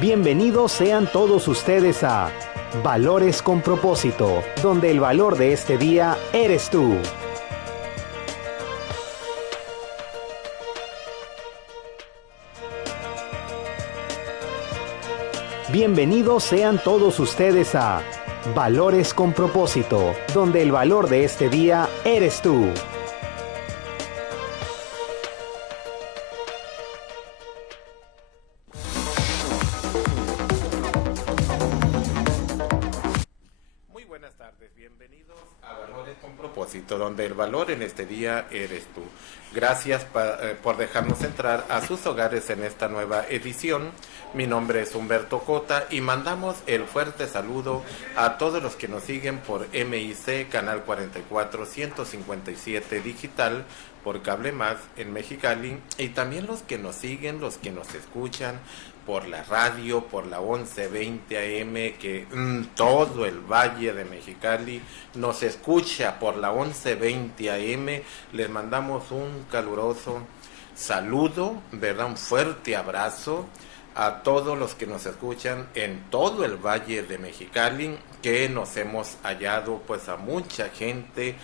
Bienvenidos sean todos ustedes a Valores con Propósito, donde el valor de este día eres tú. Bienvenidos sean todos ustedes a Valores con Propósito, donde el valor de este día eres tú. Muy buenas tardes, bienvenidos a Valores con Propósito, donde el valor en este día eres tú. Gracias por dejarnos entrar a sus hogares en esta nueva edición. Mi nombre es Humberto Cota y mandamos el fuerte saludo a todos los que nos siguen por MIC, Canal 44, 157 Digital, por Cable Más en Mexicali, y también los que nos siguen, los que nos escuchan por la radio, por la 1120 AM, que todo el Valle de Mexicali nos escucha por la 1120 AM. Les mandamos un caluroso saludo, ¿verdad? Un fuerte abrazo a todos los que nos escuchan en todo el Valle de Mexicali, que nos hemos hallado pues a mucha gente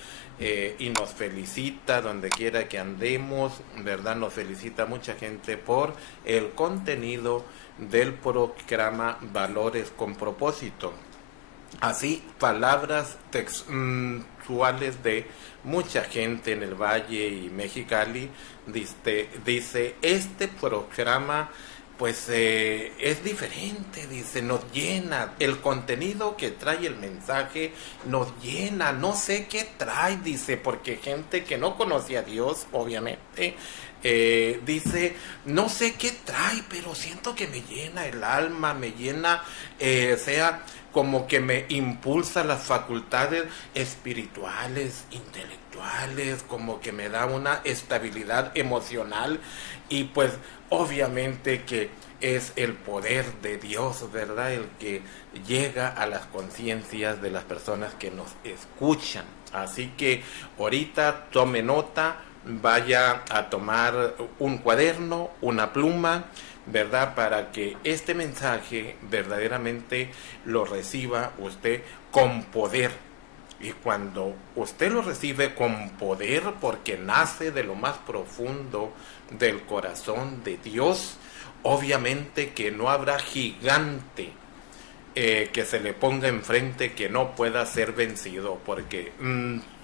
y nos felicita donde quiera que andemos, ¿verdad? Nos felicita mucha gente por el contenido del programa Valores con Propósito. Así, palabras textuales de mucha gente en el Valle y Mexicali dice este programa pues es diferente, dice, nos llena, el contenido que trae el mensaje nos llena, no sé qué trae, dice, porque gente que no conoce a Dios, obviamente, dice, no sé qué trae, pero siento que me llena el alma, me llena, sea como que me impulsa las facultades espirituales, intelectuales, como que me da una estabilidad emocional y pues obviamente que es el poder de Dios, ¿verdad? El que llega a las conciencias de las personas que nos escuchan. Así que ahorita tome nota, vaya a tomar un cuaderno, una pluma, ¿verdad? Para que este mensaje verdaderamente lo reciba usted con poder. Y cuando usted lo recibe con poder, porque nace de lo más profundo del corazón de Dios, obviamente que no habrá gigante que se le ponga enfrente que no pueda ser vencido, porque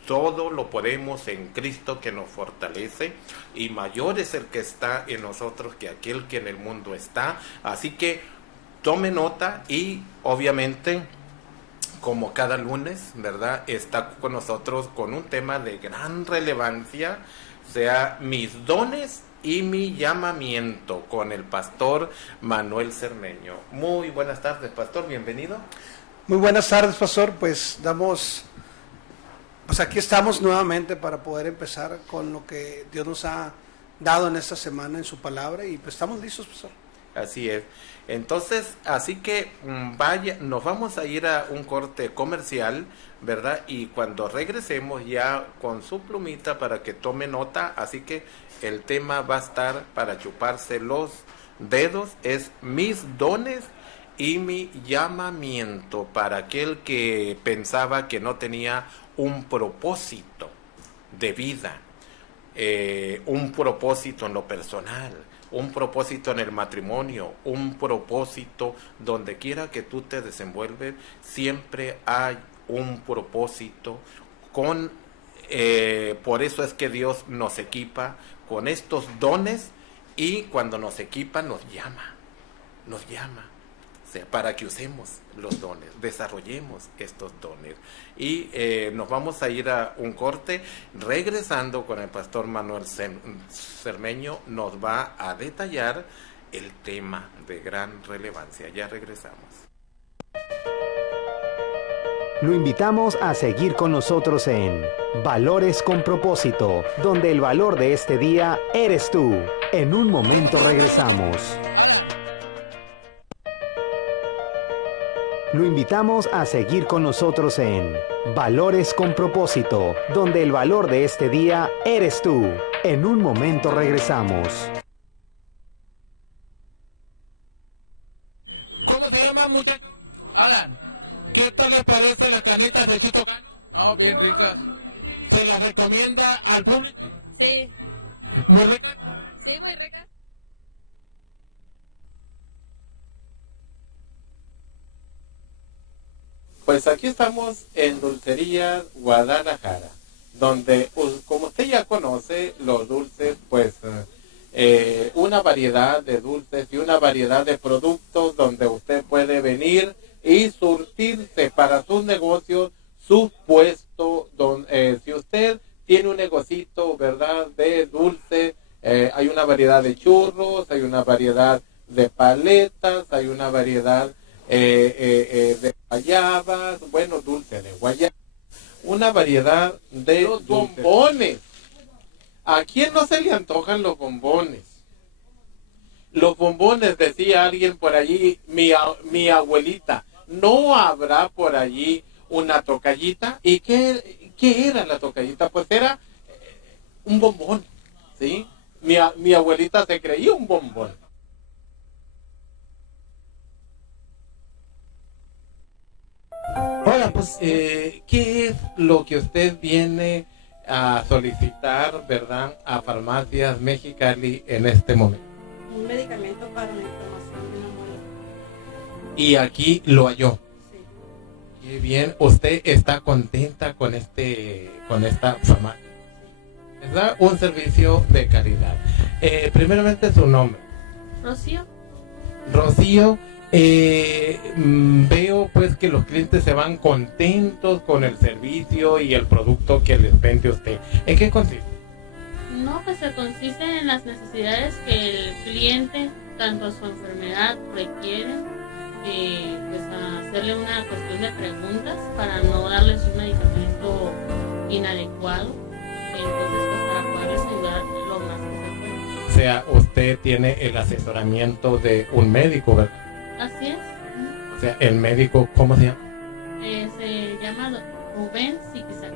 todo lo podemos en Cristo que nos fortalece, y mayor es el que está en nosotros que aquel que en el mundo está. Así que tome nota y obviamente, como cada lunes, ¿verdad? Está con nosotros con un tema de gran relevancia, sea mis dones y mi llamamiento, con el pastor Manuel Cermeño. Muy buenas tardes, pastor, bienvenido. Muy buenas tardes, pastor. Pues aquí estamos nuevamente para poder empezar con lo que Dios nos ha dado en esta semana en su palabra, y pues estamos listos, pastor. Así es. Entonces, así que nos vamos a ir a un corte comercial, ¿verdad? Y cuando regresemos ya con su plumita para que tome nota, así que el tema va a estar para chuparse los dedos, es mis dones y mi llamamiento, para aquel que pensaba que no tenía un propósito de vida, un propósito en lo personal, un propósito en el matrimonio, un propósito donde quiera que tú te desenvuelves, siempre hay un propósito por eso es que Dios nos equipa con estos dones, y cuando nos equipa nos llama, o sea, para que usemos los dones, desarrollemos estos dones. Y nos vamos a ir a un corte. Regresando con el pastor Manuel Cermeño, nos va a detallar el tema de gran relevancia. Ya regresamos. Lo invitamos a seguir con nosotros en Valores con Propósito, donde el valor de este día eres tú. En un momento regresamos. Lo invitamos a seguir con nosotros en Valores con Propósito, donde el valor de este día eres tú. En un momento regresamos. están, muchachos? Alan, ¿qué tal les parece las carnitas de Chito Cano? Oh, bien ricas. ¿Se las recomienda al público? Sí. ¿Muy ricas? Sí, muy ricas. Pues aquí estamos en Dulcería Guadalajara, donde, como usted ya conoce, los dulces, pues una variedad de dulces y una variedad de productos donde usted puede venir y surtirse para sus negocios, su puesto. Si usted tiene un negocito, ¿verdad?, de dulce, hay una variedad de churros, hay una variedad de paletas, hay una variedad de guayabas, bueno, dulce de guayaba, una variedad de los bombones. ¿A quién no se le antojan los bombones? Los bombones, decía alguien por allí, mi abuelita, ¿no habrá por allí una tocallita? ¿Y qué era la tocallita? Pues era un bombón, ¿sí? Mi abuelita se creía un bombón. Hola, pues, ¿qué es lo que usted viene a solicitar, verdad, a Farmacias Mexicali en este momento? Un medicamento para la inflamación de una muela. Y aquí lo halló. Sí. Qué bien, usted está contenta con esta farmacia. Es da un servicio de calidad. Primeramente su nombre. Rocío. Rocío, veo pues que los clientes se van contentos con el servicio y el producto que les vende usted. ¿En qué consiste? No, pues se consiste en las necesidades que el cliente, tanto su enfermedad, requiere, pues a hacerle una cuestión de preguntas para no darles un medicamento inadecuado, entonces pues para poderles ayudar lo más que se pueda. O sea, usted tiene el asesoramiento de un médico, ¿verdad? Así es. O sea, el médico, ¿cómo se llama? Se llama Rubén Siquisac.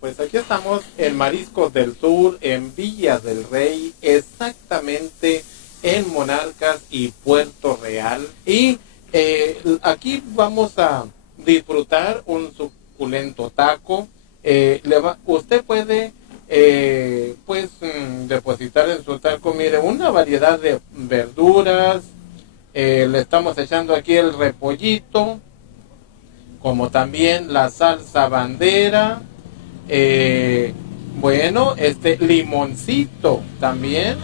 Pues aquí estamos en Mariscos del Sur, en Villas del Rey, exactamente en Monarcas y Puerto Real. Y aquí vamos a disfrutar un suculento taco. Usted puede depositar en su taco, mire, una variedad de verduras. Le estamos echando aquí el repollito, como también la salsa bandera. Limoncito también,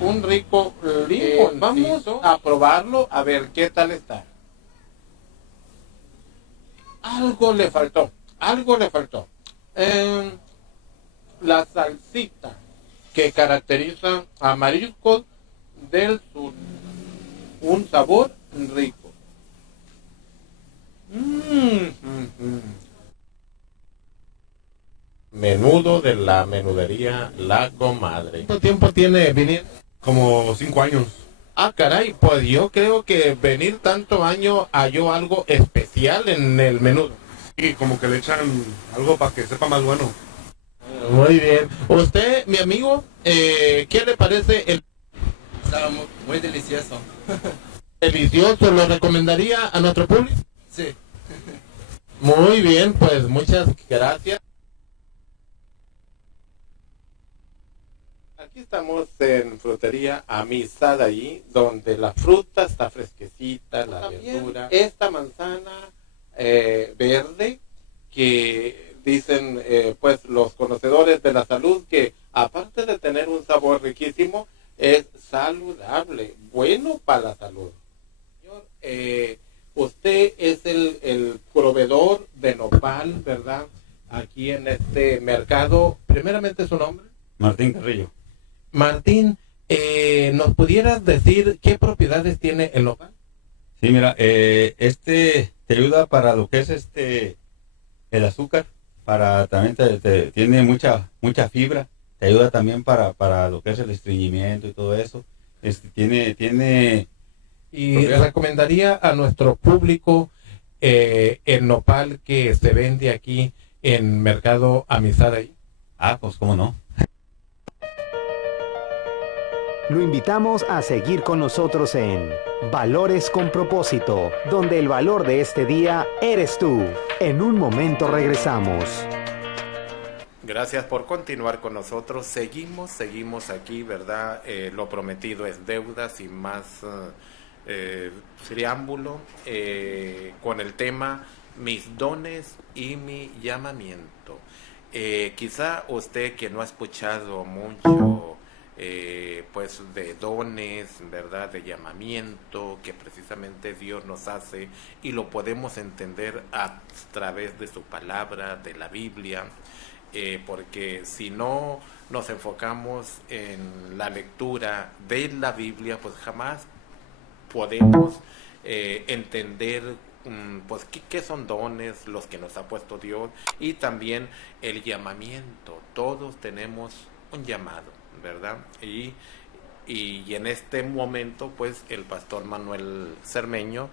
un rico limón. Vamos a probarlo a ver qué tal está. Algo le faltó. La salsita que caracteriza a Mariscos del Sur. Un sabor rico. Menudo de la menudería La Comadre. ¿Cuánto tiempo tiene venir? Como 5 años. Ah, caray, pues yo creo que venir tanto año halló algo especial en el menudo. Y como que le echan algo para que sepa más bueno. Muy bien. Usted, mi amigo, ¿qué le parece el Estaba muy delicioso. delicioso? ¿Lo recomendaría a nuestro público? Sí. Muy bien, pues muchas gracias. Aquí estamos en Frutería Amistad, allí donde la fruta está fresquecita, la verdura. Esta manzana verde que dicen pues los conocedores de la salud que aparte de tener un sabor riquísimo, es saludable, bueno para la salud. Señor, usted es el proveedor de nopal, ¿verdad? Aquí en este mercado. Primeramente, ¿su nombre? Martín Carrillo. Martín, ¿nos pudieras decir qué propiedades tiene el nopal? Sí, mira, te ayuda para lo que es el azúcar, también tiene mucha fibra, te ayuda también para lo que es el estreñimiento y todo eso. Tiene Y recomendaría a nuestro público el nopal que se vende aquí en Mercado Amistad ahí. pues cómo no. Lo invitamos a seguir con nosotros en Valores con Propósito, donde el valor de este día eres tú. En un momento regresamos. Gracias por continuar con nosotros. Seguimos aquí, ¿verdad? Lo prometido es deuda, sin más preámbulo, con el tema mis dones y mi llamamiento. Quizá usted que no ha escuchado mucho pues de dones, ¿verdad? De llamamiento que precisamente Dios nos hace y lo podemos entender a través de su palabra, de la Biblia, porque si no nos enfocamos en la lectura de la Biblia, pues jamás podemos entender pues qué son dones, los que nos ha puesto Dios, y también el llamamiento. Todos tenemos un llamado, ¿verdad? Y en este momento pues el pastor Manuel Cermeño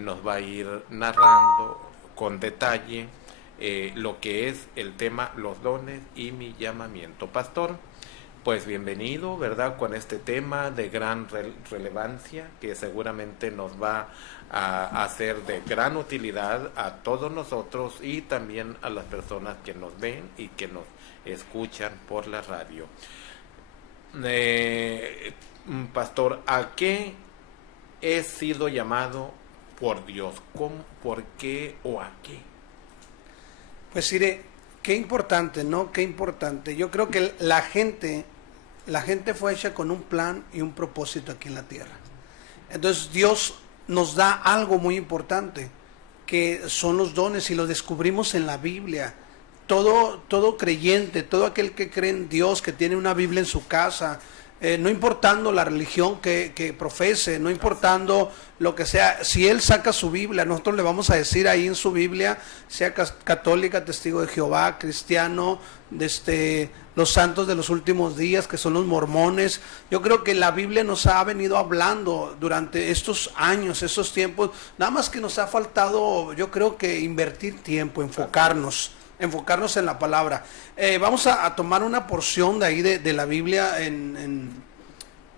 nos va a ir narrando con detalle lo que es el tema los dones y mi llamamiento. Pastor, pues bienvenido, ¿verdad? Con este tema de gran relevancia que seguramente nos va a hacer de gran utilidad a todos nosotros y también a las personas que nos ven y que nos escuchan por la radio. Pastor, ¿a qué he sido llamado por Dios? ¿Cómo, por qué o a qué? Pues mire, qué importante, ¿no? Qué importante. Yo creo que la gente fue hecha con un plan y un propósito aquí en la tierra. Entonces Dios nos da algo muy importante, que son los dones, y los descubrimos en la Biblia. Todo creyente, todo aquel que cree en Dios, que tiene una Biblia en su casa, no importando la religión que profese, no importando lo que sea, si él saca su Biblia, nosotros le vamos a decir ahí en su Biblia, sea católica, testigo de Jehová, cristiano, los santos de los últimos días, que son los mormones. Yo creo que la Biblia nos ha venido hablando durante estos años, estos tiempos, nada más que nos ha faltado, yo creo que invertir tiempo, enfocarnos en la palabra. Vamos a tomar una porción de ahí de la Biblia,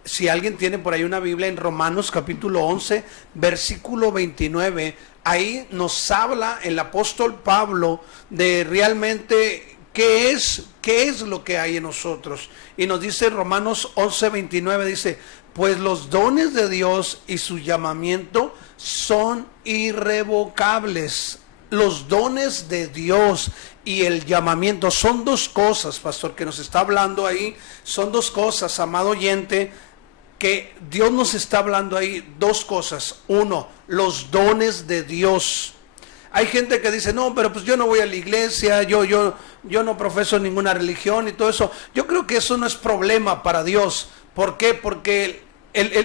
si alguien tiene por ahí una Biblia, en Romanos capítulo 11, versículo 29, ahí nos habla el apóstol Pablo de realmente qué es lo que hay en nosotros. Y nos dice Romanos 11, 29, dice, pues los dones de Dios y su llamamiento son irrevocables. Los dones de Dios y el llamamiento son dos cosas, pastor, que nos está hablando ahí. Son dos cosas, amado oyente, que Dios nos está hablando ahí, dos cosas. Uno, los dones de Dios. Hay gente que dice, no, pero pues yo no voy a la iglesia, yo no profeso ninguna religión y todo eso. Yo creo que eso no es problema para Dios. ¿Por qué? Porque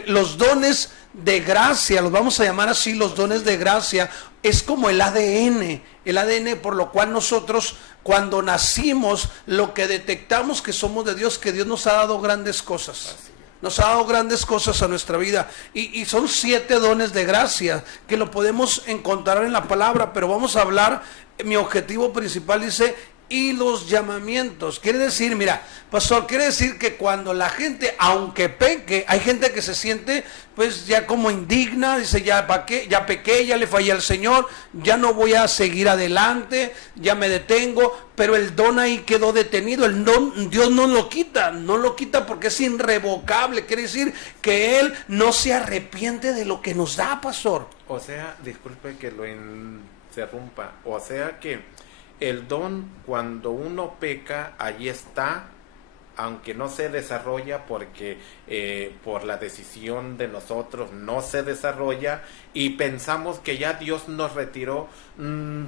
los dones de gracia, los vamos a llamar así, los dones de gracia, es como el ADN por lo cual nosotros cuando nacimos, lo que detectamos que somos de Dios, que Dios nos ha dado grandes cosas. Nos ha dado grandes cosas a nuestra vida. Y son 7 dones de gracia que lo podemos encontrar en la palabra, pero vamos a hablar, mi objetivo principal dice, y los llamamientos. Quiere decir, mira, pastor, quiere decir que cuando la gente, aunque peque, hay gente que se siente pues ya como indigna, dice, ya pequé, ya le fallé al Señor, ya no voy a seguir adelante, ya me detengo, pero el don ahí quedó detenido. El don Dios no lo quita porque es irrevocable. Quiere decir que Él no se arrepiente de lo que nos da, pastor. O sea, disculpe que lo interrumpa, o sea que el don, cuando uno peca, allí está, aunque no se desarrolla porque por la decisión de nosotros no se desarrolla, y pensamos que ya Dios nos retiró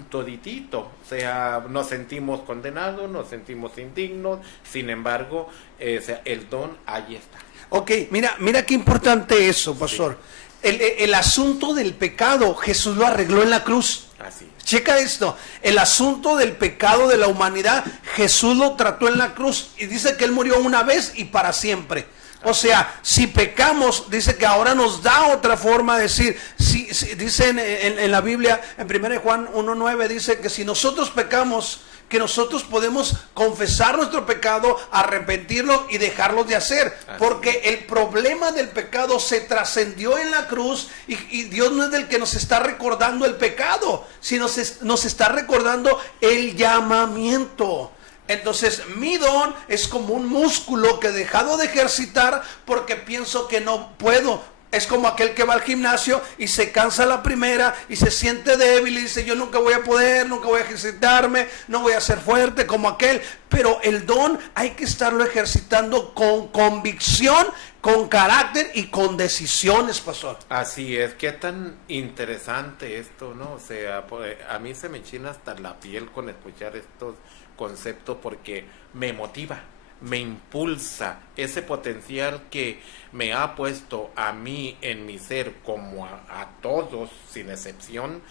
toditito, o sea, nos sentimos condenados, nos sentimos indignos, sin embargo, el don allí está. Ok, mira qué importante eso, pastor. Sí. El asunto del pecado, Jesús lo arregló en la cruz. Así. Checa esto, el asunto del pecado de la humanidad, Jesús lo trató en la cruz y dice que Él murió una vez y para siempre. O sea, si pecamos, dice que ahora nos da otra forma de decir, dice en la Biblia, en 1 Juan 1:9, dice que si nosotros pecamos, que nosotros podemos confesar nuestro pecado, arrepentirlo y dejarlo de hacer. Porque el problema del pecado se trascendió en la cruz y Dios no es del que nos está recordando el pecado, sino nos está recordando el llamamiento. Entonces mi don es como un músculo que he dejado de ejercitar porque pienso que no puedo. Es como aquel que va al gimnasio y se cansa la primera y se siente débil y dice: yo nunca voy a poder, nunca voy a ejercitarme, no voy a ser fuerte como aquel. Pero el don hay que estarlo ejercitando con convicción, con carácter y con decisiones, pastor. Así es, qué tan interesante esto, ¿no? O sea, a mí se me enchina hasta la piel con escuchar estos conceptos porque me motiva, me impulsa ese potencial que me ha puesto a mí en mi ser, como a todos sin excepción,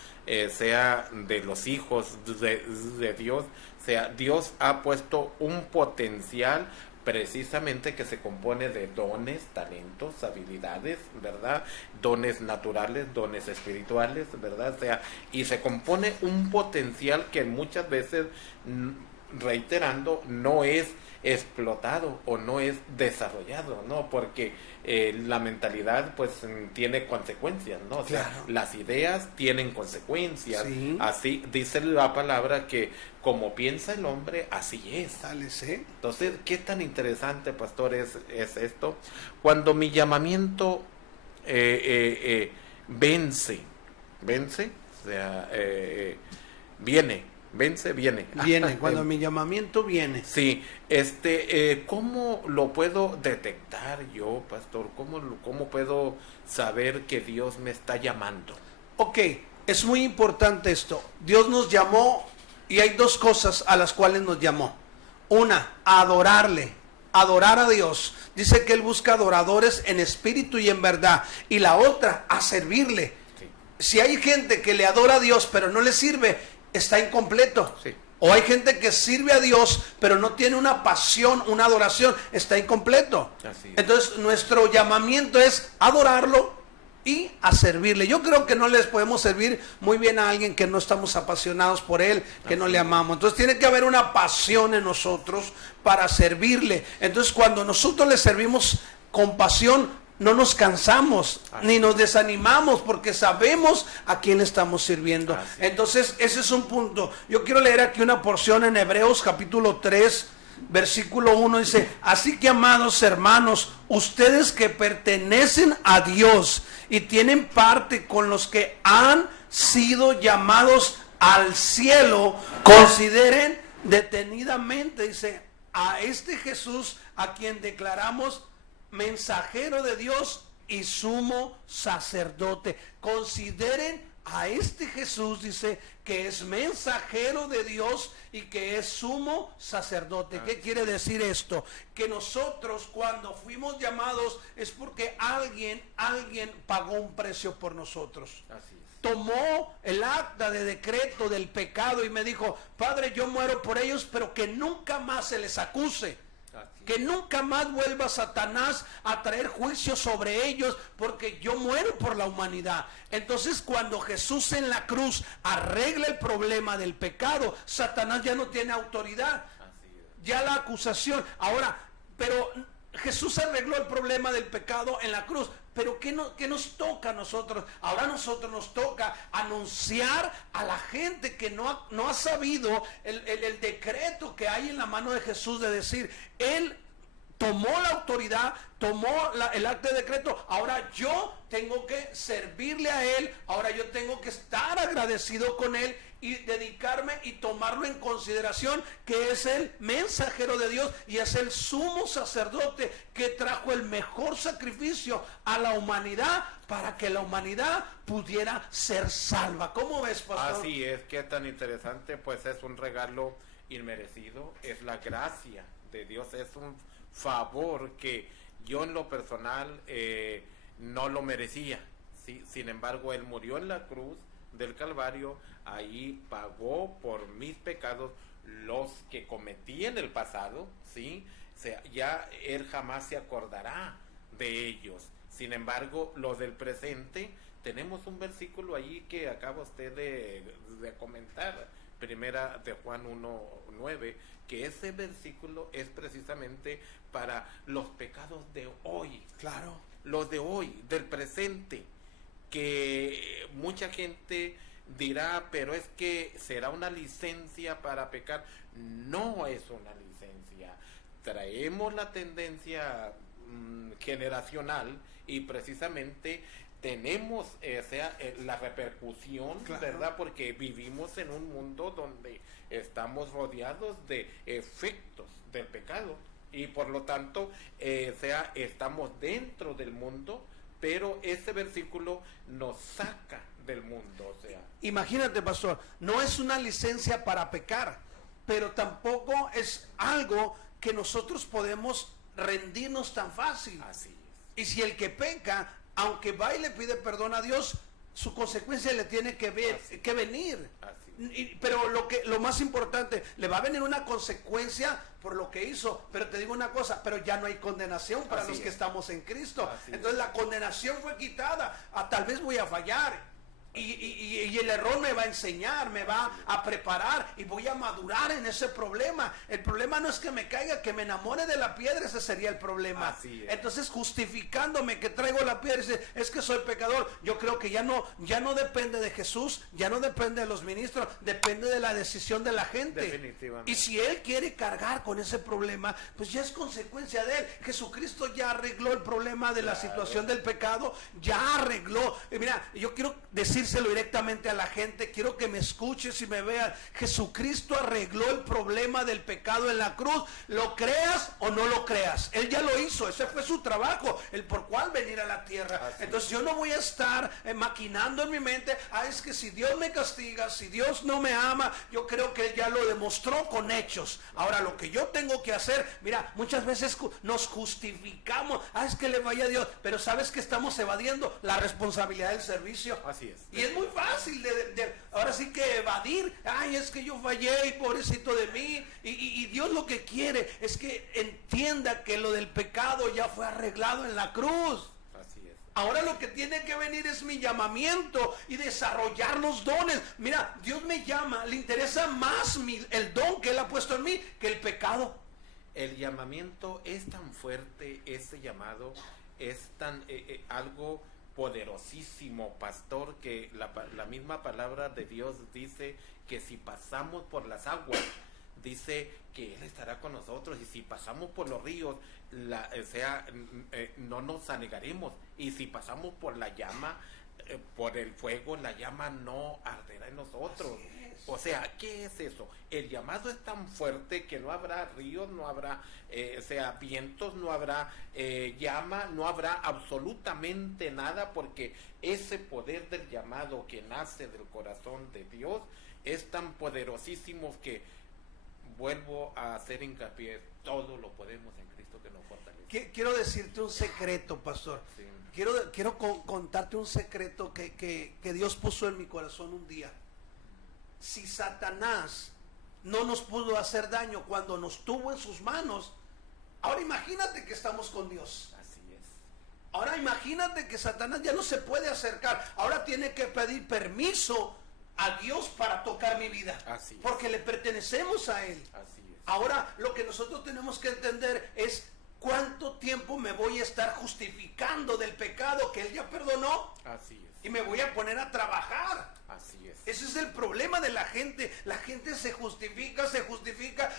sea de los hijos de Dios, sea Dios ha puesto un potencial precisamente que se compone de dones, talentos, habilidades, ¿verdad? Dones naturales, dones espirituales, ¿verdad? O sea, y se compone un potencial que muchas veces, reiterando, no es explotado o no es desarrollado, ¿no? Porque la mentalidad pues tiene consecuencias, ¿no? O sea, claro, las ideas tienen consecuencias. Sí. Así dice la palabra que como piensa el hombre, así es. Dale, ¿sí? Entonces, ¿qué tan interesante, pastor, es esto? Cuando mi llamamiento vence, o sea, viene. Viene, cuando mi llamamiento viene. Sí, ¿cómo lo puedo detectar yo, pastor? ¿Cómo puedo saber que Dios me está llamando? Ok, es muy importante esto. Dios nos llamó y hay dos cosas a las cuales nos llamó. Una, adorarle, adorar a Dios. Dice que Él busca adoradores en espíritu y en verdad. Y la otra, a servirle. Sí. Si hay gente que le adora a Dios pero no le sirve, está incompleto. Sí. O hay gente que sirve a Dios pero no tiene una pasión, una adoración, está incompleto. Así es. Entonces nuestro llamamiento es adorarlo y a servirle. Yo creo que no les podemos servir muy bien a alguien que no estamos apasionados por él, que no le amamos. Entonces tiene que haber una pasión en nosotros para servirle. Entonces cuando nosotros le servimos con pasión, no nos cansamos ni nos desanimamos porque sabemos a quién estamos sirviendo. Entonces ese es un punto. Yo quiero leer aquí una porción en Hebreos capítulo 3 versículo 1. Dice: así que, amados hermanos, ustedes que pertenecen a Dios y tienen parte con los que han sido llamados al cielo, consideren detenidamente, dice, a este Jesús a quien declaramos mensajero de Dios y sumo sacerdote. Consideren a este Jesús, dice, que es mensajero de Dios y que es sumo sacerdote. ¿Qué quiere decir esto? Que nosotros cuando fuimos llamados es porque alguien pagó un precio por nosotros. Así es. Tomó el acta de decreto del pecado y me dijo: Padre, yo muero por ellos, pero que nunca más se les acuse. Que nunca más vuelva Satanás a traer juicio sobre ellos, porque yo muero por la humanidad. Entonces cuando Jesús en la cruz arregla el problema del pecado, Satanás ya no tiene autoridad. Ya la acusación. Ahora, pero Jesús arregló el problema del pecado en la cruz. Pero ¿qué nos toca a nosotros? Ahora a nosotros nos toca anunciar a la gente que no ha sabido el decreto que hay en la mano de Jesús, de decir: Él tomó la autoridad, tomó el acta de decreto, ahora yo tengo que servirle a Él, ahora yo tengo que estar agradecido con Él y dedicarme y tomarlo en consideración, que es el mensajero de Dios y es el sumo sacerdote que trajo el mejor sacrificio a la humanidad para que la humanidad pudiera ser salva. ¿Cómo ves, pastor? Así es, qué tan interesante, pues es un regalo inmerecido, es la gracia de Dios, es un favor que yo en lo personal no lo merecía, ¿sí? Sin embargo, Él murió en la cruz del Calvario, ahí pagó por mis pecados, los que cometí en el pasado, ¿sí? O sea, ya Él jamás se acordará de ellos. Sin embargo, los del presente, tenemos un versículo allí que acaba usted de comentar, primera de Juan 1:9, que ese versículo es precisamente para los pecados de hoy. Claro. Los de hoy, del presente, que mucha gente dirá, pero es que será una licencia para pecar. No es una licencia. Traemos la tendencia generacional y precisamente tenemos la repercusión, claro, ¿verdad? Porque vivimos en un mundo donde estamos rodeados de efectos del pecado y por lo tanto estamos dentro del mundo, pero este versículo nos saca del mundo. Imagínate, pastor, no es una licencia para pecar, pero tampoco es algo que nosotros podemos rendirnos tan fácil. Así es. Y si el que peca, aunque va y le pide perdón a Dios, su consecuencia le tiene que venir. Pero lo más importante, le va a venir una consecuencia por lo que hizo, pero te digo una cosa, pero ya no hay condenación para los que estamos en Cristo. Entonces la condenación fue quitada. Tal vez voy a fallar. Y el error me va a enseñar, me va a preparar y voy a madurar en ese problema. El problema no es que me caiga, que me enamore de la piedra, ese sería el problema. Entonces, justificándome que traigo la piedra, dice, es que soy pecador. Yo creo que ya no depende de Jesús, ya no depende de los ministros, depende de la decisión de la gente. Definitivamente. Y si él quiere cargar con ese problema, pues ya es consecuencia de él. Jesucristo ya arregló el problema de la situación del pecado, ya arregló. Mira, yo quiero decírselo directamente a la gente, quiero que me escuches y me vean. Jesucristo arregló el problema del pecado en la cruz, lo creas o no lo creas, él ya lo hizo, ese fue su trabajo, el por cual venir a la tierra. Entonces yo no voy a estar maquinando en mi mente, es que si Dios me castiga, si Dios no me ama, yo creo que él ya lo demostró con hechos. Ahora lo que yo tengo que hacer, mira, muchas veces nos justificamos, es que le vaya a Dios, pero sabes que estamos evadiendo la responsabilidad del servicio. Así es. Y es muy fácil ahora sí que evadir. Es que yo fallé y pobrecito de mí. Y Dios lo que quiere es que entienda que lo del pecado ya fue arreglado en la cruz. Así es. Ahora lo que tiene que venir es mi llamamiento y desarrollar los dones. Mira, Dios me llama, le interesa más el don que Él ha puesto en mí que el pecado. El llamamiento es tan fuerte, ese llamado es tan algo poderosísimo, pastor, que la misma palabra de Dios dice que si pasamos por las aguas, dice que Él estará con nosotros, y si pasamos por los ríos, no nos anegaremos, y si pasamos por la llama, por el fuego, la llama no arderá en nosotros. O sea, ¿qué es eso? El llamado es tan fuerte que no habrá ríos, no habrá vientos, no habrá llama, no habrá absolutamente nada, porque ese poder del llamado que nace del corazón de Dios es tan poderosísimo que, vuelvo a hacer hincapié, todo lo podemos en Cristo que nos fortalece. Quiero decirte un secreto, pastor. Sí. Quiero contarte un secreto que Dios puso en mi corazón un día. Si Satanás no nos pudo hacer daño cuando nos tuvo en sus manos, ahora imagínate que estamos con Dios. Así es. Ahora imagínate que Satanás ya no se puede acercar. Ahora tiene que pedir permiso a Dios para tocar mi vida. Así es. Porque le pertenecemos a Él. Así es. Ahora lo que nosotros tenemos que entender es cuánto tiempo me voy a estar justificando del pecado que Él ya perdonó. Así es. Y me voy a poner a trabajar. Así es. Ese es el problema de la gente. La gente se justifica,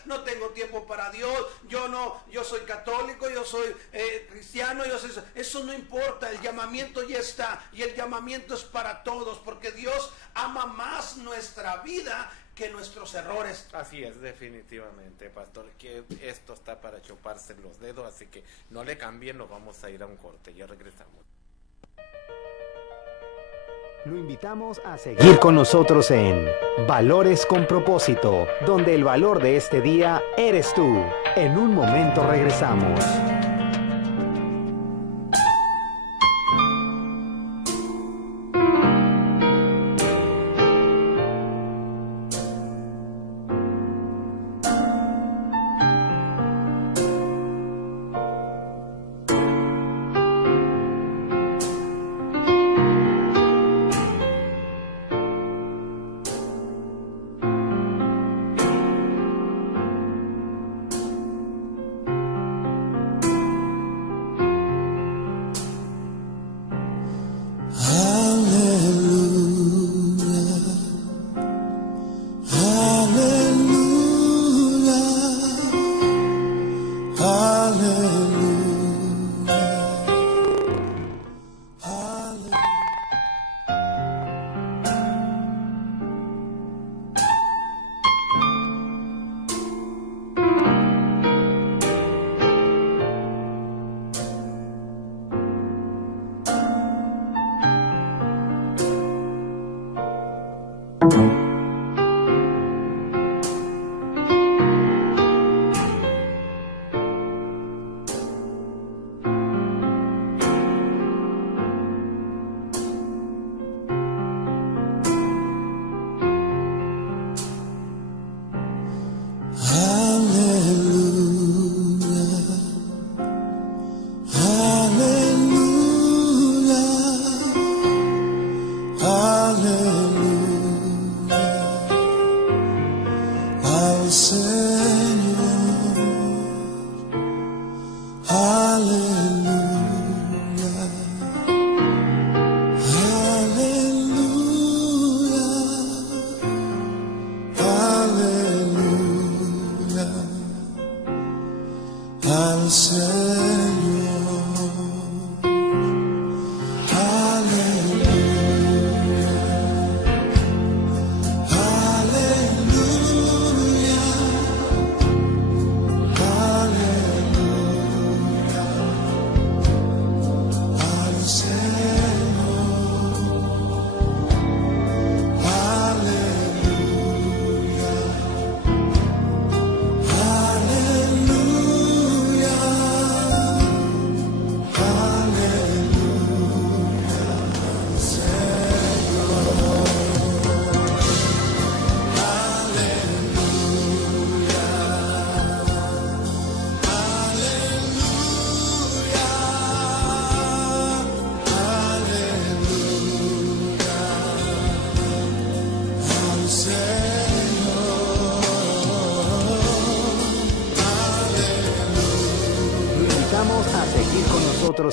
no tengo tiempo para Dios, yo soy católico, yo soy cristiano, eso no importa, el llamamiento ya está, y el llamamiento es para todos, porque Dios ama más nuestra vida que nuestros errores. Así es, definitivamente, pastor, que esto está para chuparse los dedos, así que no le cambien, nos vamos a ir a un corte, ya regresamos. Lo invitamos a seguir con nosotros en Valores con Propósito, donde el valor de este día eres tú. En un momento regresamos.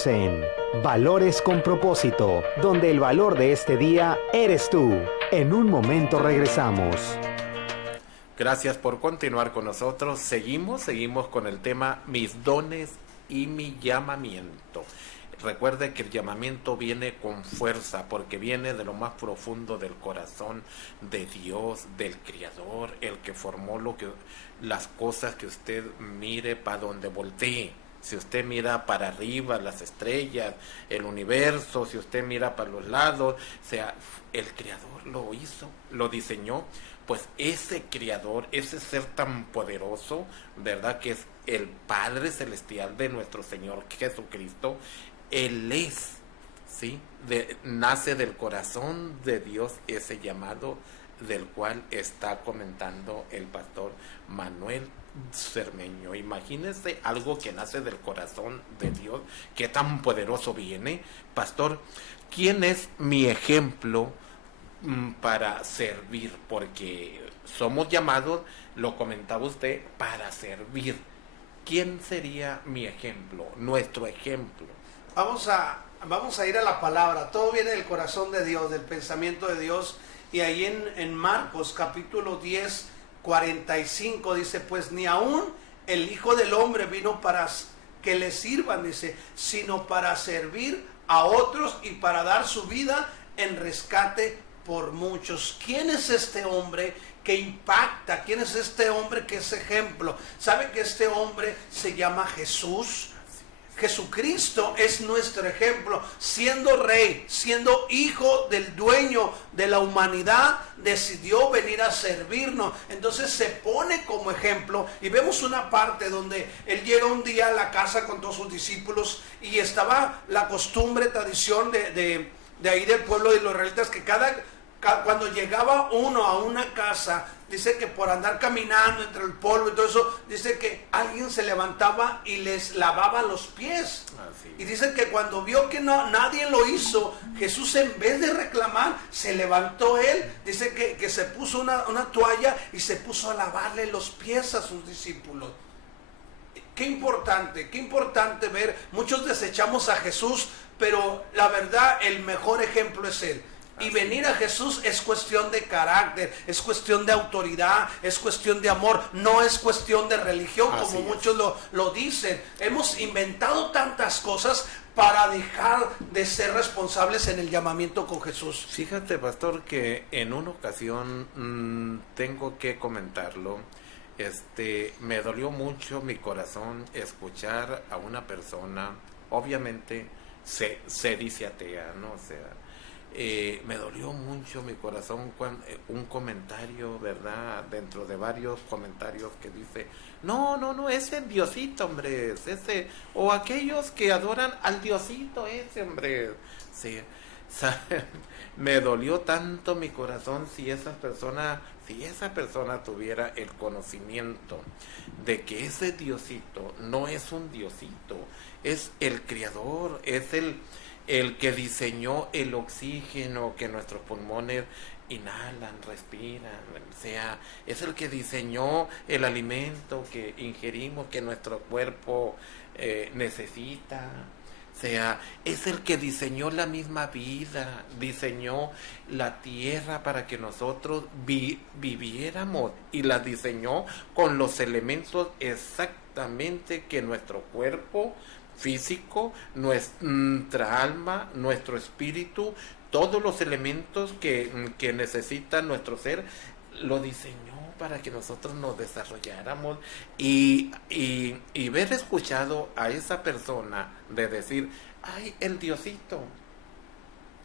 En Valores con Propósito, donde el valor de este día eres tú. En un momento regresamos. Gracias por continuar con nosotros. Seguimos con el tema Mis dones y mi llamamiento. Recuerde que el llamamiento viene con fuerza porque viene de lo más profundo del corazón de Dios, del Creador, el que formó las cosas que usted mire para donde voltee. Si usted mira para arriba, las estrellas, el universo, si usted mira para los lados, sea, el Creador lo hizo, lo diseñó. Pues ese Creador, ese ser tan poderoso, ¿verdad? Que es el Padre Celestial de nuestro Señor Jesucristo, Él es, ¿sí? Nace del corazón de Dios ese llamado del cual está comentando el pastor Manuel Cermeño. Imagínese algo que nace del corazón de Dios, que tan poderoso viene. Pastor, ¿quién es mi ejemplo para servir? Porque somos llamados, lo comentaba usted, para servir. ¿Quién sería mi ejemplo, nuestro ejemplo? Vamos a ir a la palabra. Todo viene del corazón de Dios, del pensamiento de Dios. Y ahí en Marcos capítulo 10, 45 dice, pues ni aún el Hijo del Hombre vino para que le sirvan, dice, sino para servir a otros y para dar su vida en rescate por muchos. ¿Quién es este hombre que impacta? ¿Quién es este hombre que es ejemplo? ¿Sabe que este hombre se llama Jesús? Jesucristo es nuestro ejemplo, siendo rey, siendo hijo del dueño de la humanidad, decidió venir a servirnos. Entonces se pone como ejemplo y vemos una parte donde él llega un día a la casa con todos sus discípulos y estaba la costumbre, tradición de ahí del pueblo de los israelitas, que cuando llegaba uno a una casa, dice que por andar caminando entre el polvo y todo eso, dice que alguien se levantaba y les lavaba los pies. Y dice que cuando vio que nadie lo hizo, Jesús, en vez de reclamar, se levantó él. Dice que se puso una toalla y se puso a lavarle los pies a sus discípulos. Qué importante ver. Muchos desechamos a Jesús, pero la verdad, el mejor ejemplo es él. Y venir a Jesús es cuestión de carácter, es cuestión de autoridad, es cuestión de amor, no es cuestión de religión, como muchos lo dicen. Hemos inventado tantas cosas para dejar de ser responsables en el llamamiento con Jesús. Fíjate, pastor, que en una ocasión tengo que comentarlo. Me dolió mucho mi corazón escuchar a una persona, obviamente se dice atea, ¿no? O sea, me dolió mucho mi corazón un comentario, ¿verdad? Dentro de varios comentarios que dice, no, ese Diosito, hombre, ese, o aquellos que adoran al Diosito ese, hombre. Sí, ¿saben? Me dolió tanto mi corazón si esa persona tuviera el conocimiento de que ese Diosito no es un Diosito, es el Creador, es el que diseñó el oxígeno que nuestros pulmones inhalan, respiran, o sea, es el que diseñó el alimento que ingerimos, que nuestro cuerpo necesita. O sea, es el que diseñó la misma vida, diseñó la tierra para que nosotros viviéramos, y la diseñó con los elementos exactamente que nuestro cuerpo físico, nuestra alma, nuestro espíritu, todos los elementos que necesita nuestro ser, lo diseñó para que nosotros nos desarrolláramos, y ver escuchado a esa persona de decir, ay, el Diosito,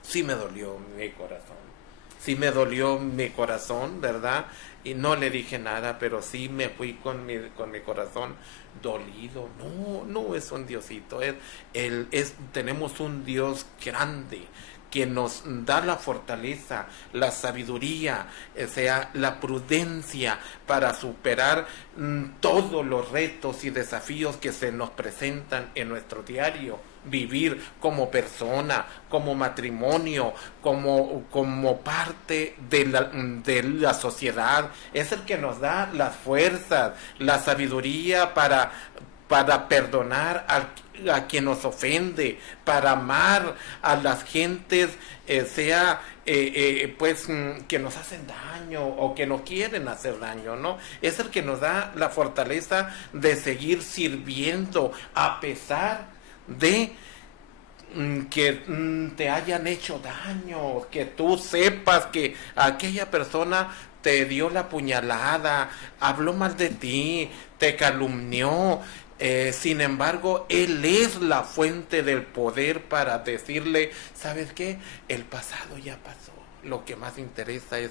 sí me dolió mi corazón, ¿verdad? Y no le dije nada, pero sí me fui con mi corazón dolido. No es un Diosito, tenemos un Dios grande, que nos da la fortaleza, la sabiduría, sea la prudencia para superar todos los retos y desafíos que se nos presentan en nuestro diario vivir, como persona, como matrimonio, como parte de la sociedad. Es el que nos da las fuerzas, la sabiduría para perdonar a quien nos ofende, para amar a las gentes, que nos hacen daño o que nos quieren hacer daño, ¿no? Es el que nos da la fortaleza de seguir sirviendo a pesar de que te hayan hecho daño, que tú sepas que aquella persona te dio la puñalada, habló mal de ti, te calumnió. Sin embargo, Él es la fuente del poder para decirle, ¿sabes qué? El pasado ya pasó. Lo que más interesa es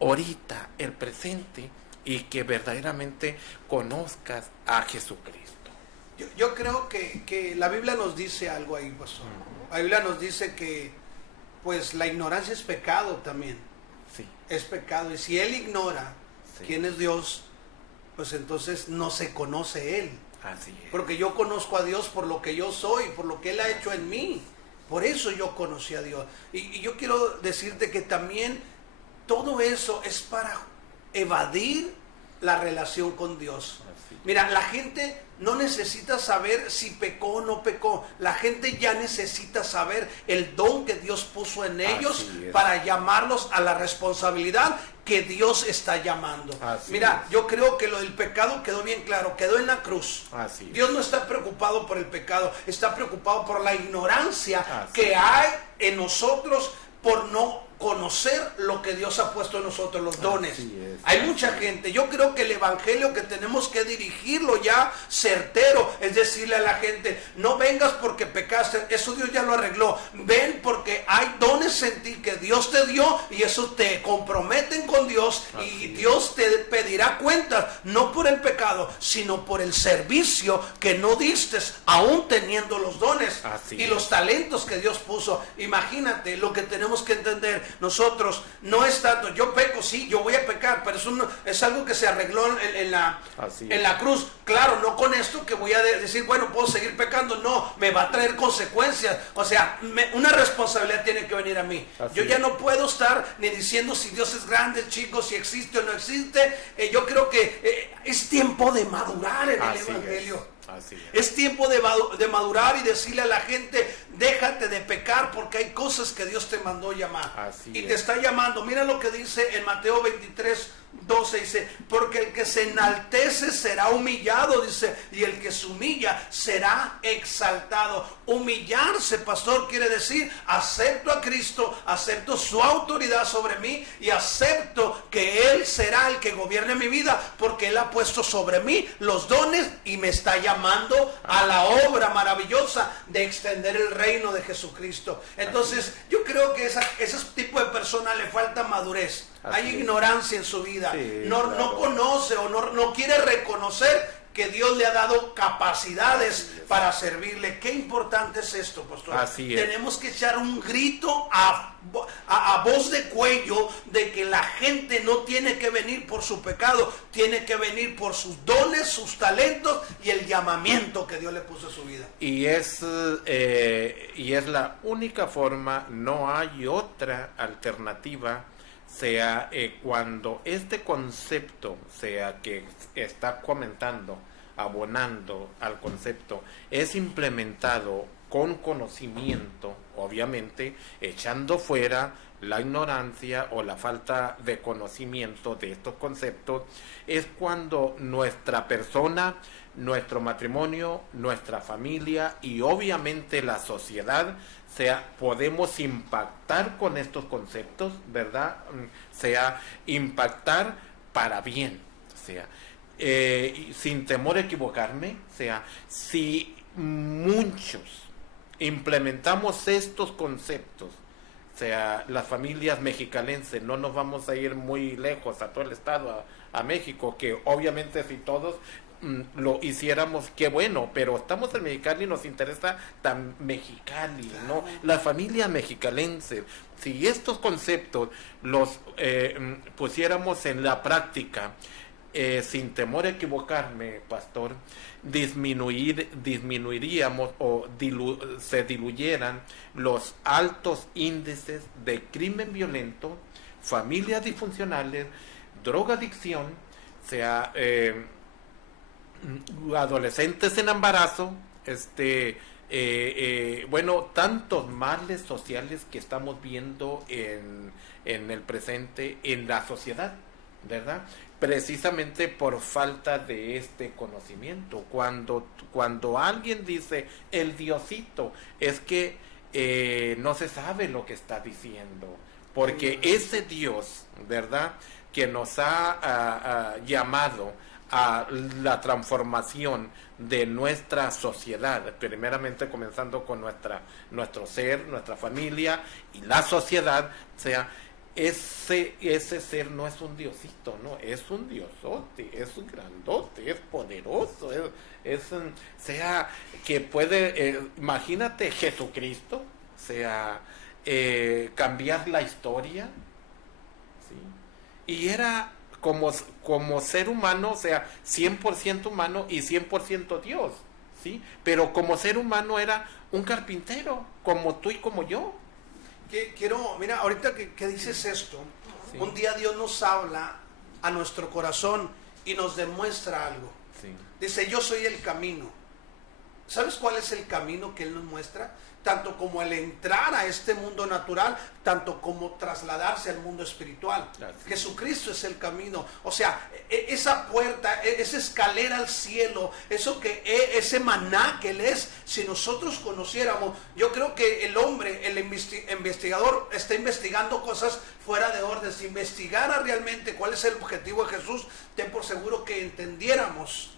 ahorita, el presente, y que verdaderamente conozcas a Jesucristo. Yo creo que la Biblia nos dice algo ahí, pastor. La Biblia nos dice que pues la ignorancia es pecado también. Sí. Es pecado. Y si Él ignora quién es Dios, pues entonces no se conoce Él. Así es. Porque yo conozco a Dios por lo que yo soy, por lo que Él ha hecho en mí. Por eso yo conocí a Dios. Y yo quiero decirte que también todo eso es para evadir la relación con Dios. Mira, la gente no necesita saber si pecó o no pecó. La gente ya necesita saber el don que Dios puso en ellos para llamarlos a la responsabilidad que Dios está llamando. Mira, yo creo que lo del pecado quedó bien claro, quedó en la cruz. Dios no está preocupado por el pecado, está preocupado por la ignorancia que hay en nosotros por no conocer lo que Dios ha puesto en nosotros, los dones. Hay mucha gente. Yo creo que el evangelio que tenemos que dirigirlo ya certero, es decirle a la gente, no vengas porque pecaste, eso Dios ya lo arregló. Ven porque hay dones en ti que Dios te dio y eso te comprometen con Dios y Dios te pedirá cuentas, no por el pecado, sino por el servicio que no diste, aún teniendo los dones y los talentos que Dios puso. Imagínate lo que tenemos que entender. Nosotros no es tanto, yo peco, sí, yo voy a pecar, pero eso no, es algo que se arregló en la cruz. Claro, no con esto que voy a decir, bueno, puedo seguir pecando, no, me va a traer consecuencias. O sea, una responsabilidad tiene que venir a mí. Yo ya no puedo estar ni diciendo si Dios es grande, chico, si existe o no existe. Yo creo que es tiempo de madurar en el evangelio. Es tiempo de madurar y decirle a la gente, déjate de pecar porque hay cosas que Dios te mandó llamar. Te está llamando. Mira lo que dice en Mateo 23, 12 dice, porque el que se enaltece será humillado, dice, y el que se humilla será exaltado. Humillarse, pastor, quiere decir, acepto a Cristo, acepto su autoridad sobre mí y acepto que Él será el que gobierne mi vida, porque Él ha puesto sobre mí los dones y me está llamando a la obra maravillosa de extender el reino de Jesucristo. Entonces, yo creo que ese tipo de persona le falta madurez. Hay ignorancia en su vida. Sí, no conoce o no quiere reconocer que Dios le ha dado capacidades para servirle. Qué importante es esto, pastor. Así es. Tenemos que echar un grito a voz de cuello de que la gente no tiene que venir por su pecado, tiene que venir por sus dones, sus talentos y el llamamiento que Dios le puso a su vida. Y es la única forma, no hay otra alternativa. Sea cuando este concepto, sea que está comentando, abonando al concepto, es implementado con conocimiento, obviamente, echando fuera la ignorancia o la falta de conocimiento de estos conceptos, es cuando nuestra persona, nuestro matrimonio, nuestra familia y obviamente la sociedad, podemos impactar con estos conceptos, ¿verdad? Impactar para bien, sin temor a equivocarme, si muchos implementamos estos conceptos, las familias mexicalenses, no nos vamos a ir muy lejos a todo el estado, a México, que obviamente si todos lo hiciéramos, qué bueno, pero estamos en Mexicali y nos interesa tan Mexicali, ¿no? La familia mexicalense, si estos conceptos los pusiéramos en la práctica, sin temor a equivocarme, pastor, disminuiríamos o se diluyeran los altos índices de crimen violento, familias disfuncionales, drogadicción, adolescentes en embarazo, tantos males sociales que estamos viendo en el presente en la sociedad, ¿verdad? Precisamente por falta de este conocimiento. Cuando alguien dice el Diosito, es que no se sabe lo que está diciendo, porque ese Dios, ¿verdad?, que nos ha llamado a la transformación de nuestra sociedad, primeramente comenzando con nuestro ser, nuestra familia y la sociedad, ese ser no es un diosito, no, es un diosote, es un grandote, es poderoso, que puede, imagínate Jesucristo, cambiar la historia, ¿sí? Y era como ser humano, 100% humano y 100% Dios, ¿sí? Pero como ser humano era un carpintero, como tú y como yo. Mira, ahorita que dices esto, sí. Un día Dios nos habla a nuestro corazón y nos demuestra algo. Sí. Dice, yo soy el camino. ¿Sabes cuál es el camino que Él nos muestra? Tanto como el entrar a este mundo natural, tanto como trasladarse al mundo espiritual. Así. Jesucristo es el camino. O sea, esa puerta, esa escalera al cielo, ese maná que Él es, si nosotros conociéramos, yo creo que el hombre, el investigador, está investigando cosas fuera de orden. Si investigara realmente cuál es el objetivo de Jesús, ten por seguro que entendiéramos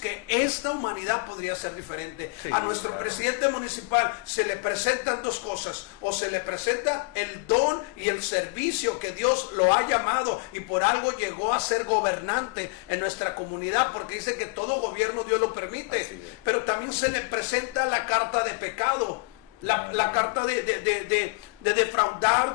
que esta humanidad podría ser diferente. Sí, a nuestro claro. presidente municipal se le presentan dos cosas: o se le presenta el don y el servicio que Dios lo ha llamado, y por algo llegó a ser gobernante en nuestra comunidad, porque dice que todo gobierno Dios lo permite, pero también se le presenta la carta de pecado, la carta de defraudar,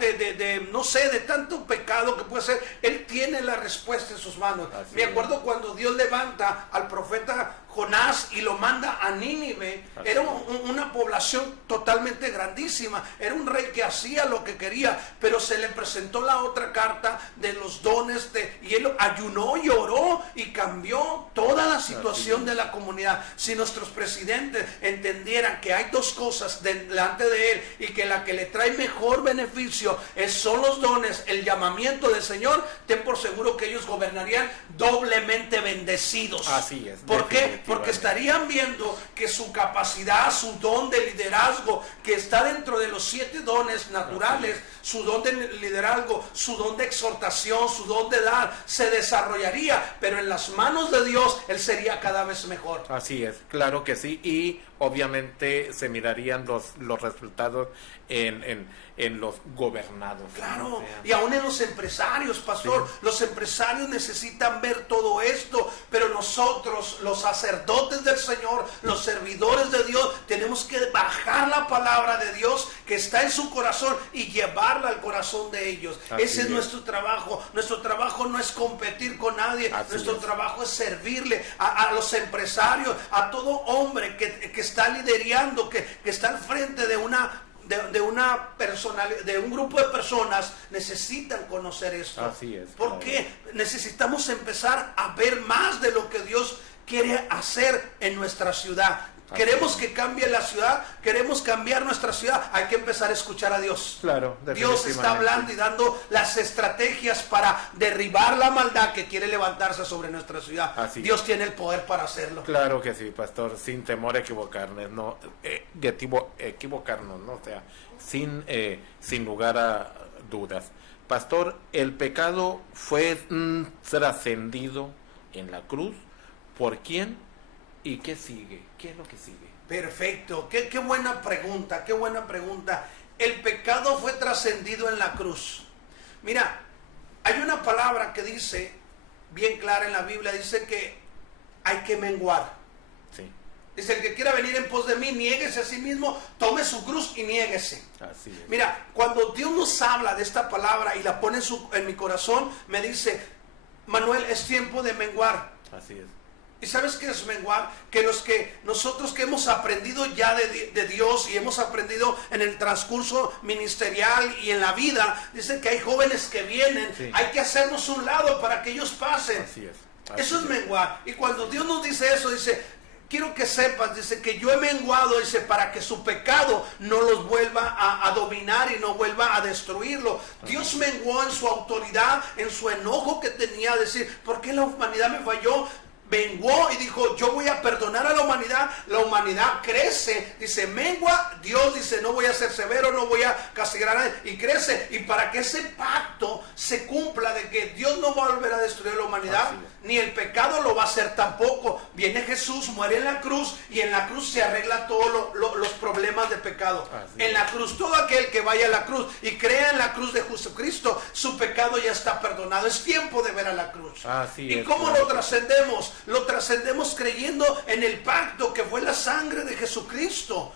no sé, de tanto pecado que puede ser. Él tiene la respuesta en sus manos. Me acuerdo cuando Dios levanta al profeta Jonás y lo manda a Nínive. Era una población totalmente grandísima, era un rey que hacía lo que quería, pero se le presentó la otra carta de los dones y él ayunó y oró y cambió toda la situación de la comunidad. Si nuestros presidentes entendieran que hay dos cosas delante de él y que la que le trae mejor mejor beneficio son los dones, el llamamiento del Señor, ten por seguro que ellos gobernarían doblemente bendecidos. Así es. ¿Por qué? Porque estarían viendo que su capacidad, su don de liderazgo, que está dentro de los 7 dones naturales, su don de liderazgo, su don de exhortación, su don de dar, se desarrollaría, pero en las manos de Dios, él sería cada vez mejor. Así es, claro que sí, y obviamente se mirarían los resultados en los gobernados. Claro, ¿no? O sea, y aún en los empresarios, pastor, sí. Los empresarios necesitan ver todo esto, pero nosotros, los sacerdotes del Señor, los servidores de Dios, tenemos que bajar la palabra de Dios que está en su corazón y llevarla al corazón de ellos. Ese es nuestro trabajo. Nuestro trabajo no es competir con nadie, nuestro trabajo es servirle a los empresarios, a todo hombre que está liderando, que está al frente de una personalidad, de un grupo de personas. Necesitan conocer esto. Así es. ¿Por qué? Necesitamos empezar a ver más de lo que Dios quiere hacer en nuestra ciudad. Queremos que cambie la ciudad, queremos cambiar nuestra ciudad, hay que empezar a escuchar a Dios. Claro, Dios está hablando y dando las estrategias para derribar la maldad que quiere levantarse sobre nuestra ciudad. Dios tiene el poder para hacerlo. Claro que sí, pastor, sin temor a equivocarnos, no, equivocarnos, ¿no? O sea, sin lugar a dudas. Pastor, el pecado fue trascendido en la cruz. ¿Por quién? ¿Y qué sigue? ¿Qué es lo que sigue? Perfecto, qué buena pregunta, qué buena pregunta. El pecado fue trascendido en la cruz. Mira, hay una palabra que dice, bien clara en la Biblia, dice que hay que menguar. Sí. Dice, el que quiera venir en pos de mí, niéguese a sí mismo, tome su cruz y niéguese. Así es. Mira, cuando Dios nos habla de esta palabra y la pone en mi corazón, me dice, Manuel, es tiempo de menguar. Así es. ¿Y sabes qué es menguar? Que nosotros que hemos aprendido ya de Dios y hemos aprendido en el transcurso ministerial y en la vida, dice que hay jóvenes que vienen, hay que hacernos un lado para que ellos pasen. Así es. Eso es menguar. Y cuando Dios nos dice eso, dice, quiero que sepas, dice que yo he menguado, dice, para que su pecado no los vuelva a dominar y no vuelva a destruirlo. Dios menguó en su autoridad, en su enojo que tenía, decir, ¿por qué la humanidad me falló? Menguó y dijo, yo voy a perdonar a la humanidad crece, dice, mengua, Dios dice, no voy a ser severo, no voy a castigar a nadie, y crece, y para que ese pacto se cumpla de que Dios no va a volver a destruir a la humanidad, ni el pecado lo va a hacer tampoco, viene Jesús, muere en la cruz, y en la cruz se arregla todos los problemas de pecado. En la cruz, todo aquel que vaya a la cruz y crea en la cruz de Jesucristo, su pecado ya está perdonado, es tiempo de ver a la cruz. ¿Y cómo lo trascendemos? Lo trascendemos creyendo en el pacto que fue la sangre de Jesucristo.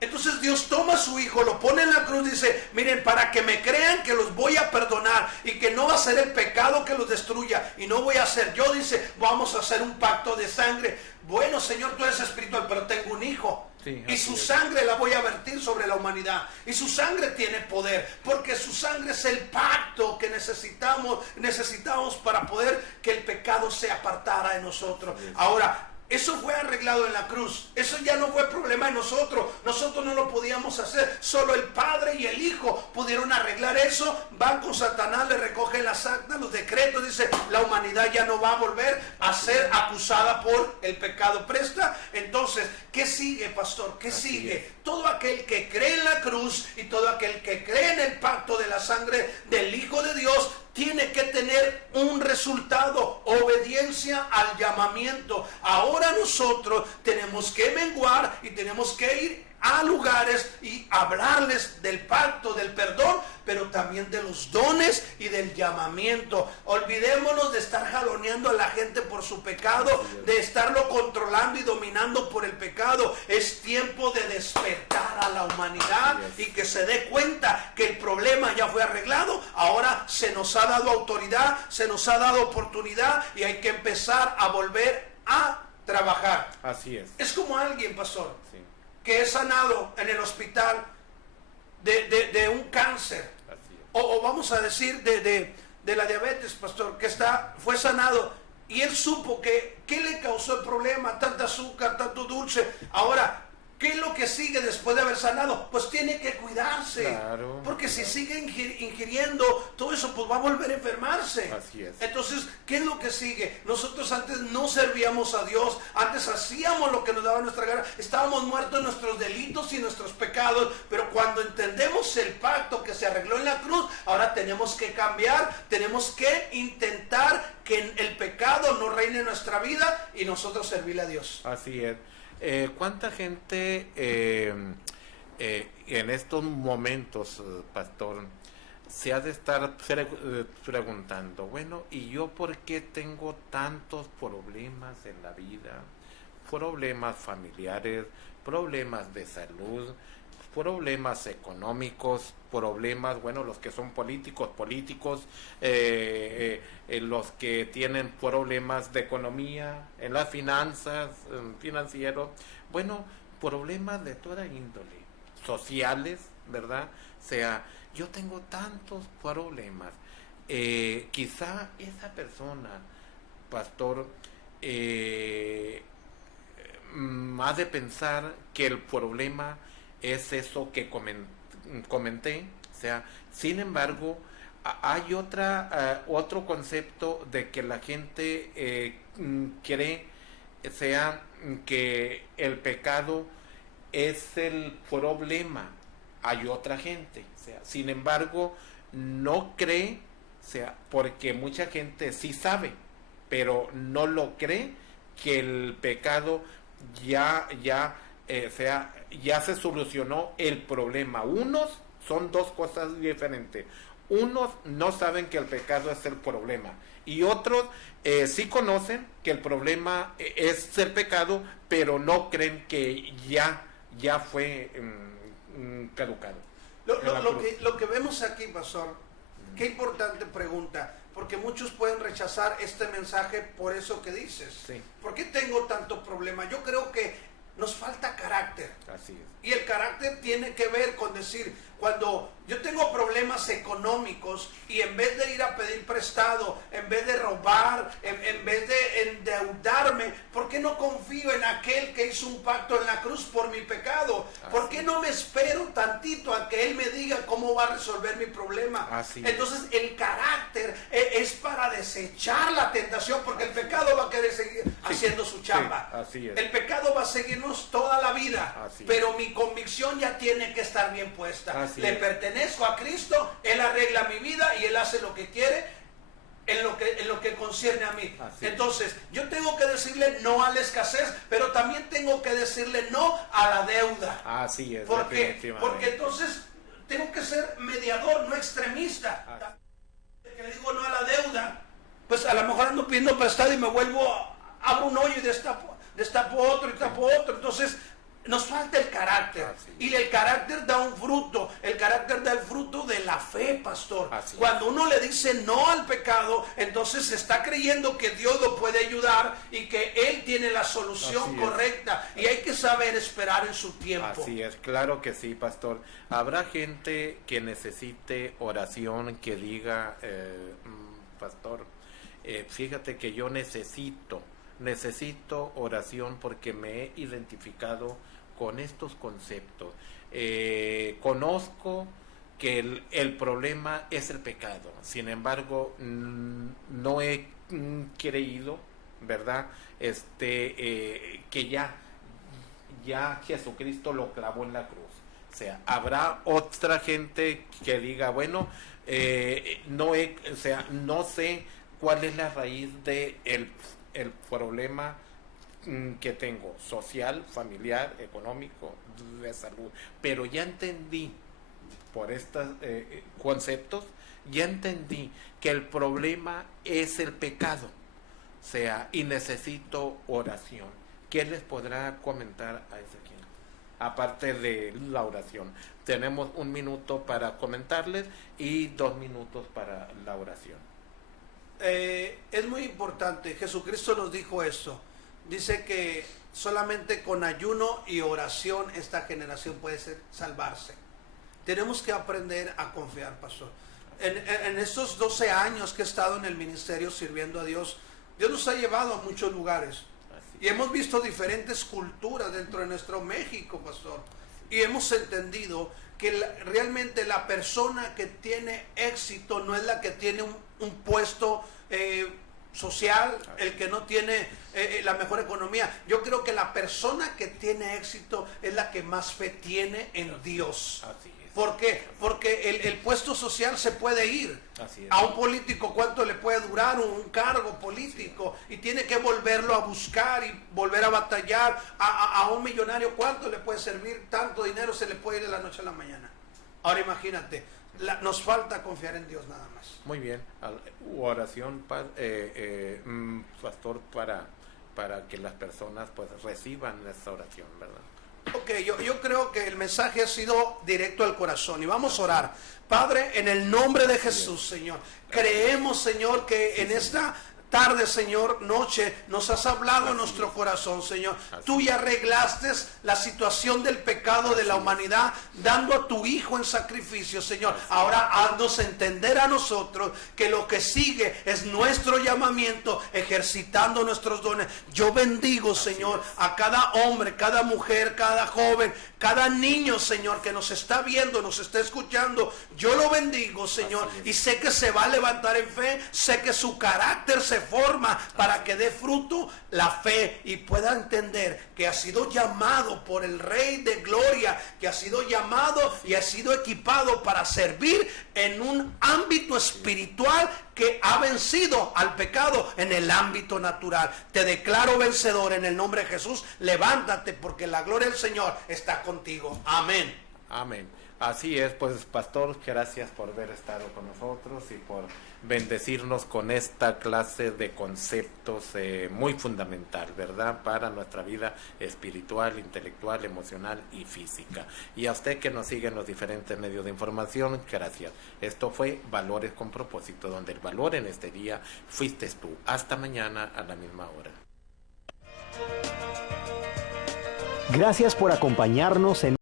Entonces Dios toma a su hijo, lo pone en la cruz y dice, miren, para que me crean que los voy a perdonar y que no va a ser el pecado que los destruya y no voy a ser yo, dice, vamos a hacer un pacto de sangre. Bueno, Señor, tú eres espiritual, pero tengo un hijo. Y su sangre la voy a vertir sobre la humanidad. Y su sangre tiene poder, porque su sangre es el pacto que necesitamos para poder que el pecado se apartara de nosotros. Ahora, eso fue arreglado en la cruz. Eso ya no fue problema de nosotros. Nosotros no lo podíamos hacer. Solo el Padre y el Hijo pudieron arreglar eso. Van con Satanás, le recogen las actas, los decretos. Dice, la humanidad ya no va a volver a ser acusada por el pecado. Presta. Entonces, ¿qué sigue, pastor? ¿Qué sigue? Todo aquel que cree en la cruz y todo aquel que cree en el pacto de la sangre del Hijo de Dios tiene que tener un resultado, obediencia al llamamiento. Ahora nosotros tenemos que menguar y tenemos que ir a lugares y hablarles del pacto, del perdón, pero también de los dones y del llamamiento. Olvidémonos de estar jaloneando a la gente por su pecado, de estarlo controlando y dominando por el pecado. Es tiempo de despertar a la humanidad y que se dé cuenta que el problema ya fue arreglado. Ahora se nos ha dado autoridad, se nos ha dado oportunidad y hay que empezar a volver a trabajar. Así es. Es como alguien, pastor, que es sanado en el hospital de un cáncer, o vamos a decir de la diabetes, pastor, que fue sanado y él supo que ¿qué le causó el problema? Tanta azúcar, tanto dulce. Ahora ¿Qué es lo que sigue después de haber sanado? Pues tiene que cuidarse. Claro, porque si claro. sigue ingiriendo todo eso, pues va a volver a enfermarse. Así es. Entonces, ¿qué es lo que sigue? Nosotros antes no servíamos a Dios, antes hacíamos lo que nos daba nuestra gana, estábamos muertos en nuestros delitos y nuestros pecados, pero cuando entendemos el pacto que se arregló en la cruz, ahora tenemos que cambiar, tenemos que intentar que el pecado no reine en nuestra vida y nosotros servirle a Dios. Así es. ¿Cuánta gente en estos momentos, pastor, se ha de estar preguntando, bueno, ¿y yo por qué tengo tantos problemas en la vida? Problemas familiares, problemas de salud, problemas económicos, problemas, bueno, los que son políticos, los que tienen problemas de economía, en las finanzas, financieros, bueno, problemas de toda índole, sociales, ¿verdad? O sea, yo tengo tantos problemas. Quizá esa persona, pastor, ha de pensar que el problema es eso que comenté, o sea, sin embargo, hay otro concepto de que la gente cree, sea, que el pecado es el problema. Hay otra gente, o sea, sin embargo, no cree, o sea, porque mucha gente sí sabe, pero no lo cree, que el pecado ya se solucionó el problema. Unos son dos cosas diferentes. Unos no saben que el pecado es el problema y otros sí conocen que el problema es el pecado, pero no creen que ya fue caducado. Lo que vemos aquí, pastor, qué importante pregunta, porque muchos pueden rechazar este mensaje por eso que dices. Sí. ¿Por qué tengo tanto problema? Yo creo que nos falta carácter. Así es. Y el carácter tiene que ver con decir, cuando yo tengo problemas económicos y en vez de ir a pedir prestado, en vez de robar, en vez de endeudarme, ¿por qué no confío en aquel que hizo un pacto en la cruz por mi pecado? ¿Por qué no me espero tantito a que Él me diga cómo va a resolver mi problema? Así Entonces el carácter es para desechar la tentación, porque el pecado va a querer seguir haciendo su chamba. Sí, así es. El pecado va a seguirnos toda la vida, Así es. pero mi convicción ya tiene que estar bien puesta. Así Le es. pertenezco a Cristo, Él arregla mi vida y Él hace lo que quiere en lo que concierne a mí. Así es. Entonces, yo tengo que decirle no a la escasez, pero también tengo que decirle no a la deuda. Así es. ¿Por qué? definitivamente. Porque entonces tengo que ser mediador, no extremista. Que le digo no a la deuda, pues a lo mejor ando pidiendo prestado y me abro un hoyo y destapo otro y tapo otro. Entonces nos falta el carácter. Y el carácter da un fruto. El carácter da el fruto de la fe, pastor. Cuando uno le dice no al pecado, entonces está creyendo que Dios lo puede ayudar y que Él tiene la solución correcta. Y hay que saber esperar en su tiempo. Así es, claro que sí, pastor. Habrá gente que necesite oración, que diga, pastor, fíjate que yo necesito oración porque me he identificado con estos conceptos. Conozco que el problema es el pecado, sin embargo no he creído, ¿verdad? Que ya Jesucristo lo clavó en la cruz. O sea, habrá otra gente que diga, bueno, no sé cuál es la raíz de el problema que tengo, social, familiar, económico, de salud, pero ya entendí por estos conceptos, ya entendí que el problema es el pecado, o sea, y necesito oración. ¿Qué les podrá comentar a Ezequiel? Aparte de la oración, tenemos 1 minuto para comentarles y 2 minutos para la oración. Es muy importante. Jesucristo nos dijo esto. Dice que solamente con ayuno y oración esta generación puede salvarse. Tenemos que aprender a confiar, pastor. En estos 12 años que he estado en el ministerio sirviendo a Dios, Dios nos ha llevado a muchos lugares. Y hemos visto diferentes culturas dentro de nuestro México, pastor. Y hemos entendido que realmente la persona que tiene éxito no es la que tiene un puesto social, el que no tiene la mejor economía. Yo creo que la persona que tiene éxito es la que más fe tiene en Dios. Así es. ¿Por qué? Porque el puesto social se puede ir. Así es. A un político, ¿cuánto le puede durar un cargo político? Y tiene que volverlo a buscar y volver a batallar. A un millonario, ¿cuánto le puede servir? Tanto dinero se le puede ir de la noche a la mañana. Ahora imagínate, nos falta confiar en Dios nada más. Muy bien. Oración, pastor, para que las personas pues reciban esta oración, ¿verdad? Ok, yo creo que el mensaje ha sido directo al corazón y vamos a orar. Padre, en el nombre de Jesús, Señor, creemos, Señor, que en esta tarde, Señor, noche, nos has hablado en nuestro corazón, Señor. Tú ya arreglaste la situación del pecado de la humanidad, dando a tu Hijo en sacrificio, Señor. Ahora haznos entender a nosotros que lo que sigue es nuestro llamamiento, ejercitando nuestros dones. Yo bendigo, Señor, a cada hombre, cada mujer, cada joven, cada niño, Señor, que nos está viendo, nos está escuchando. Yo lo bendigo, Señor, y sé que se va a levantar en fe, sé que su carácter se forma para que dé fruto la fe y pueda entender que ha sido llamado por el Rey de Gloria, que ha sido llamado y ha sido equipado para servir en un ámbito espiritual que ha vencido al pecado en el ámbito natural. Te declaro vencedor en el nombre de Jesús. Levántate porque la gloria del Señor está contigo. Amén. Amén. Así es, pues pastor, gracias por haber estado con nosotros y por bendecirnos con esta clase de conceptos muy fundamental, ¿verdad? Para nuestra vida espiritual, intelectual, emocional y física. Y a usted que nos sigue en los diferentes medios de información, gracias. Esto fue Valores con Propósito, donde el valor en este día fuiste tú. Hasta mañana a la misma hora. Gracias por acompañarnos en